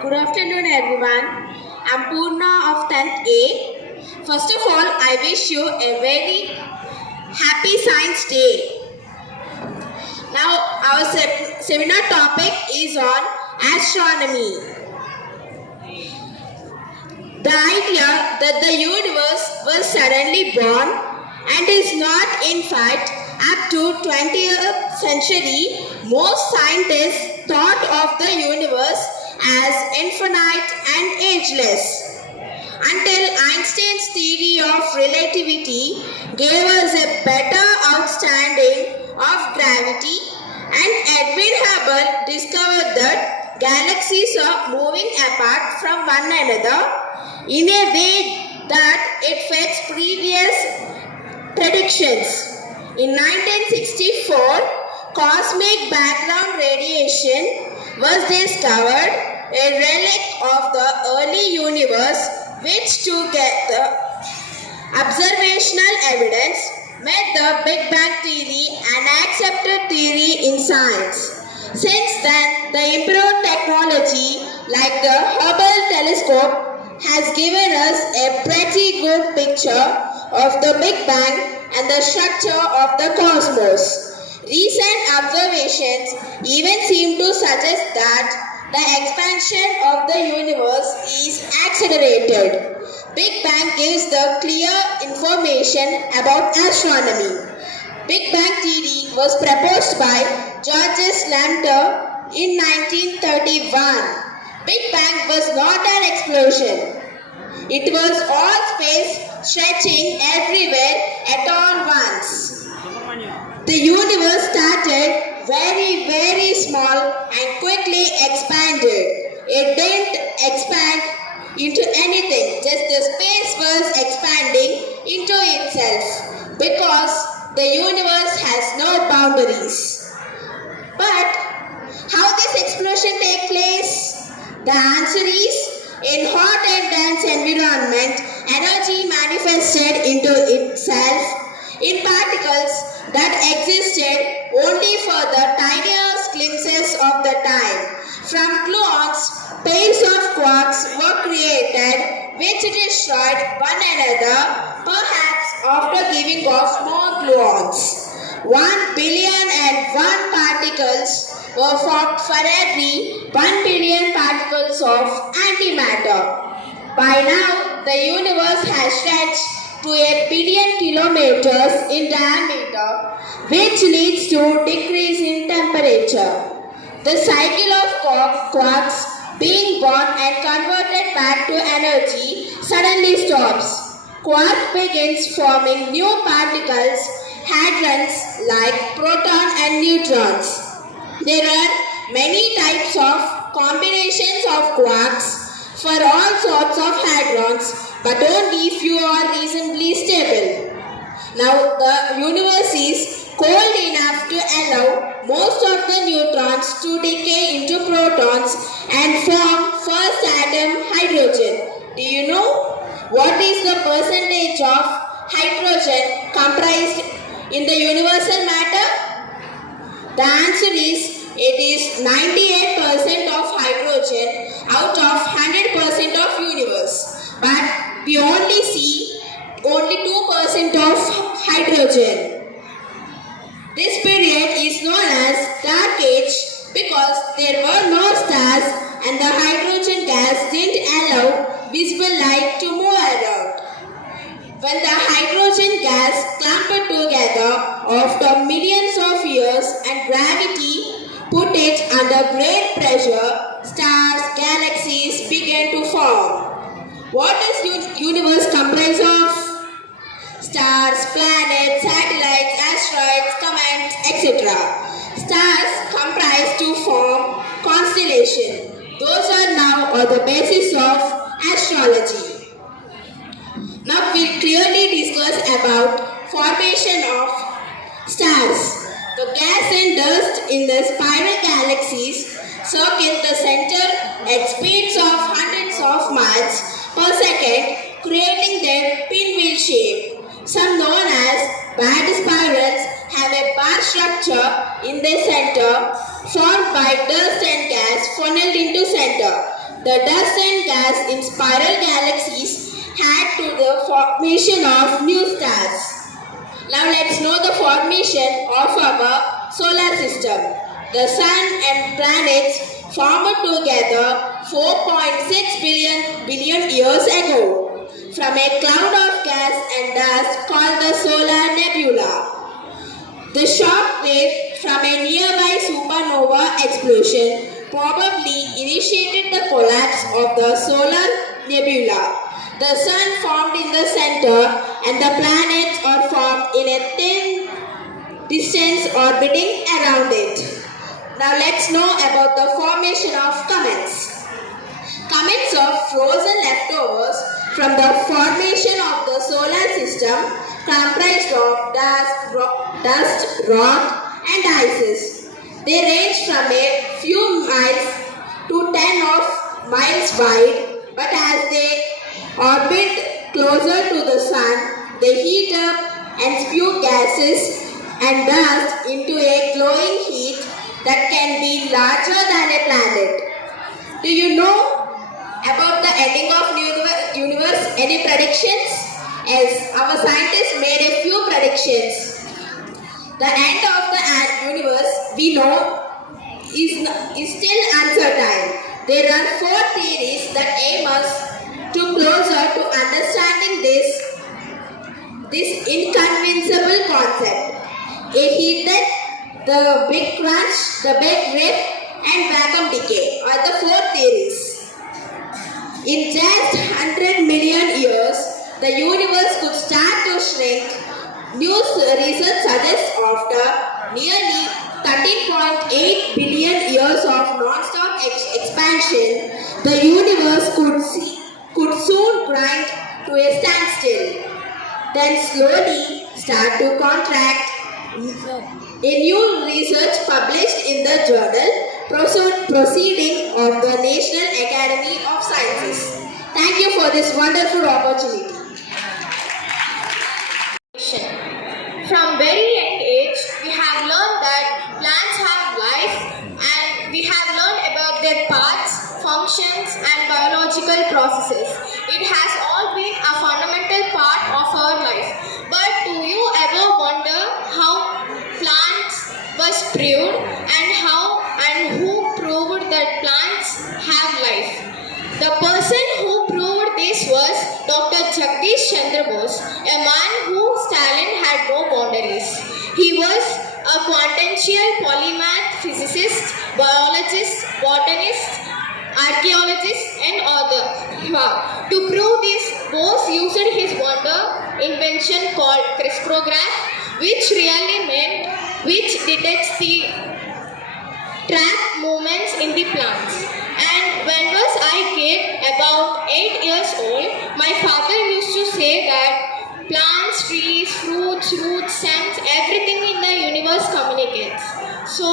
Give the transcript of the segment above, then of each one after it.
Good afternoon, everyone. I'm Purna of 10th A. First of all, I wish you a very happy Science Day. Now, our seminar topic is on astronomy. The idea that the universe was suddenly born and is not, in fact, up to 20th century, most scientists thought of the universe as infinite and ageless. Until Einstein's theory of relativity gave us a better understanding of gravity, and Edwin Hubble discovered that galaxies are moving apart from one another in a way that it fits previous predictions. In 1964, cosmic background radiation was discovered, a relic of the early universe, which together observational evidence made the Big Bang theory an accepted theory in science. Since then, the improved technology like the Hubble telescope has given us a pretty good picture of the Big Bang and the structure of the cosmos. Recent observations even seem to suggest that the expansion of the universe is accelerated. Big Bang gives the clear information about astronomy. Big Bang theory was proposed by Georges Lamont in 1931. Big Bang was not an explosion. It was all space stretching everywhere at all once. The universe started very, very small and quickly expanded. It didn't expand into anything, just the space was expanding into itself because the universe has no boundaries. But how this explosion take place? The answer is, in hot and dense environment, energy manifested into itself in particles that existed only for the tiniest glimpses of the time. From gluons, pairs of quarks were created which destroyed one another, perhaps after giving off more gluons. 1,000,000,001 particles were formed for every 1 billion particles of antimatter. By now, the universe has stretched to 1 billion kilometers in diameter, which leads to decrease in temperature. The cycle of quarks being born and converted back to energy suddenly stops. Quark begins forming new particles, hadrons like proton and neutrons. There are many types of combinations of quarks for all sorts of hadrons, but only few are reasonably stable. Now the universe is cold enough to allow most of the neutrons to decay into protons and form first atom hydrogen. Do you know what is the percentage of hydrogen comprised in the universal matter? The answer is, it is 98% of hydrogen out of 100% of universe. But we only see only 2% of hydrogen. This period is known as dark age because there were no stars and the hydrogen gas didn't allow visible light to move around. When the hydrogen gas clumped together after millions of years and gravity put it under great pressure, stars, galaxies began to form. What does universe comprise of? Stars, planets, satellites, asteroids, comets, etc. Stars comprise to form constellation. Those are now the basis of astrology. Now we clearly discuss about formation of stars. The gas and dust in the spiral galaxies circle the center at speeds of hundreds of miles per second, creating their pinwheel shape. Some known as band spirals have a bar structure in their center, formed by dust and gas funneled into center. The dust and gas in spiral galaxies add to the formation of new stars. Now let's know the formation of our solar system. The sun and planets formed together 4.6 billion years ago from a cloud of gas and dust called the solar nebula. The shock wave from a nearby supernova explosion probably initiated the collapse of the solar nebula. The sun formed in the center and the planets are formed in a thin distance orbiting around it. Now let's know about the formation of comets. Comets are frozen leftovers from the formation of the solar system comprised of dust, rock and ices. They range from a few miles to 10 of miles wide, but as they orbit closer to the sun, they heat up and spew gases and dust into a glowing heat that can be larger than a planet. Do you know about the ending of universe? Any predictions? Yes, our scientists made a few predictions. The end of the universe we know is still uncertain. There are 4 theories that aim us to closer to understanding this inconceivable concept. A heat death, the big crunch, the big rip, and vacuum decay are the 4 theories. In just 100 million years, the universe could start to shrink. New research suggests after nearly 13.8 billion years of non-stop expansion, the universe could soon grind to a standstill, then slowly start to contract. A new research published in the journal Proceeding of the National Academy of Sciences. Thank you for this wonderful opportunity. From very young age, we have learned that plants have life, and we have learned about their parts, functions and biological processes. It has all been a fundamental part of our life. But do you ever wonder how plants was proved and who proved that plants have life? The person who proved this was Dr. Jagdish Chandra Bose, a man who Stalin had no boundaries. He was a quintessential polymath physicist, biologist, botanist, archaeologist and author. To prove this, Bose used his wonder invention called crystallograph, which detects the track movements in the plants. And when was I kid, about 8 years old, my father used to say that plants, trees, fruits, roots, stems, everything in the universe communicates. So,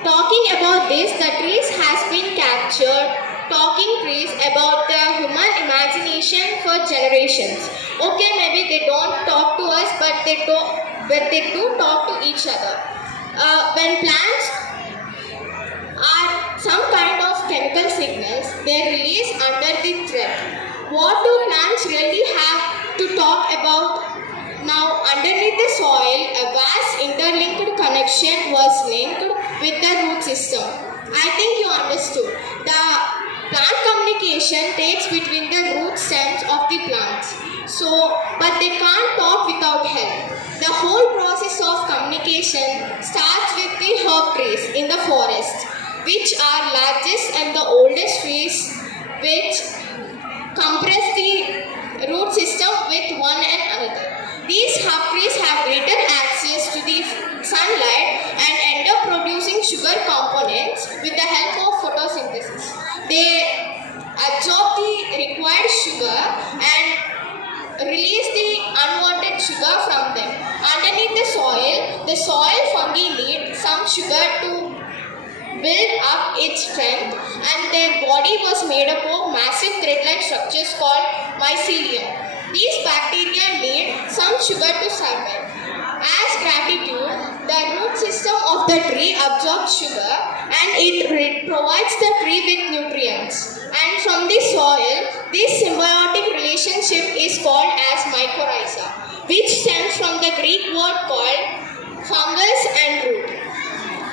talking about this, the trees has been captured, talking trees about the human imagination for generations. Okay, maybe they don't talk to us, but they do talk to each other. When plants are some kind of chemical signals, they release under the threat. What do plants really have to talk about? Now, underneath the soil, a vast interlinked connection was linked with the root system. I think you understood. The plant communication takes between the root stems of the plants. But they can't talk without help. The whole process of communication starts with the herb trees in the forest, which are largest and the oldest trees, which compress the root system with one another. These herb trees have greater access to the sunlight and end up producing sugar components with the help of photosynthesis. They absorb the required sugar and release the unwanted sugar from them. Underneath the soil fungi need some sugar to build up its strength, and their body was made up of massive thread-like structures called mycelium. These bacteria need some sugar to survive. As gratitude, the root system of the tree absorb sugar and it provides the tree with nutrients. And from the soil, this symbiotic relationship is called as mycorrhiza, which stems from the Greek word called fungus and root.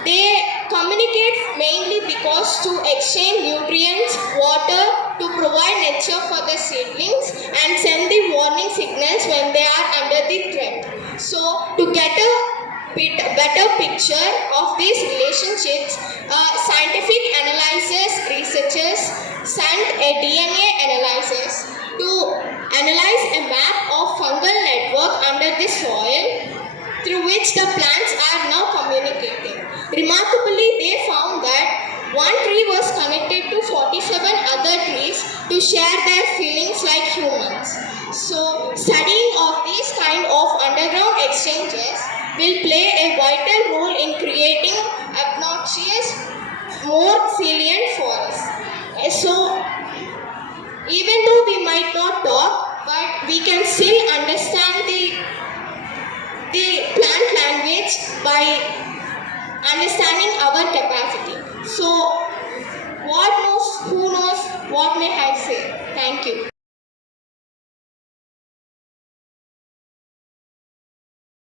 They communicate mainly because to exchange nutrients, water, to provide nature for the seedlings and send the warning signals when they are under the threat. So to get a better picture of these relationships, scientific analysis researchers sent a DNA analysis to analyze a map of fungal network under the soil through which the plants are now communicating. Remarkably, they found that one tree was connected to 47 other trees to share their feelings like humans. So, studying of these kind of underground exchanges will play a vital role in creating obnoxious, more salient forests. So, even though we might not talk, but we can still understand the plant language by understanding our capacity. So, what knows, who knows, what may I say? Thank you.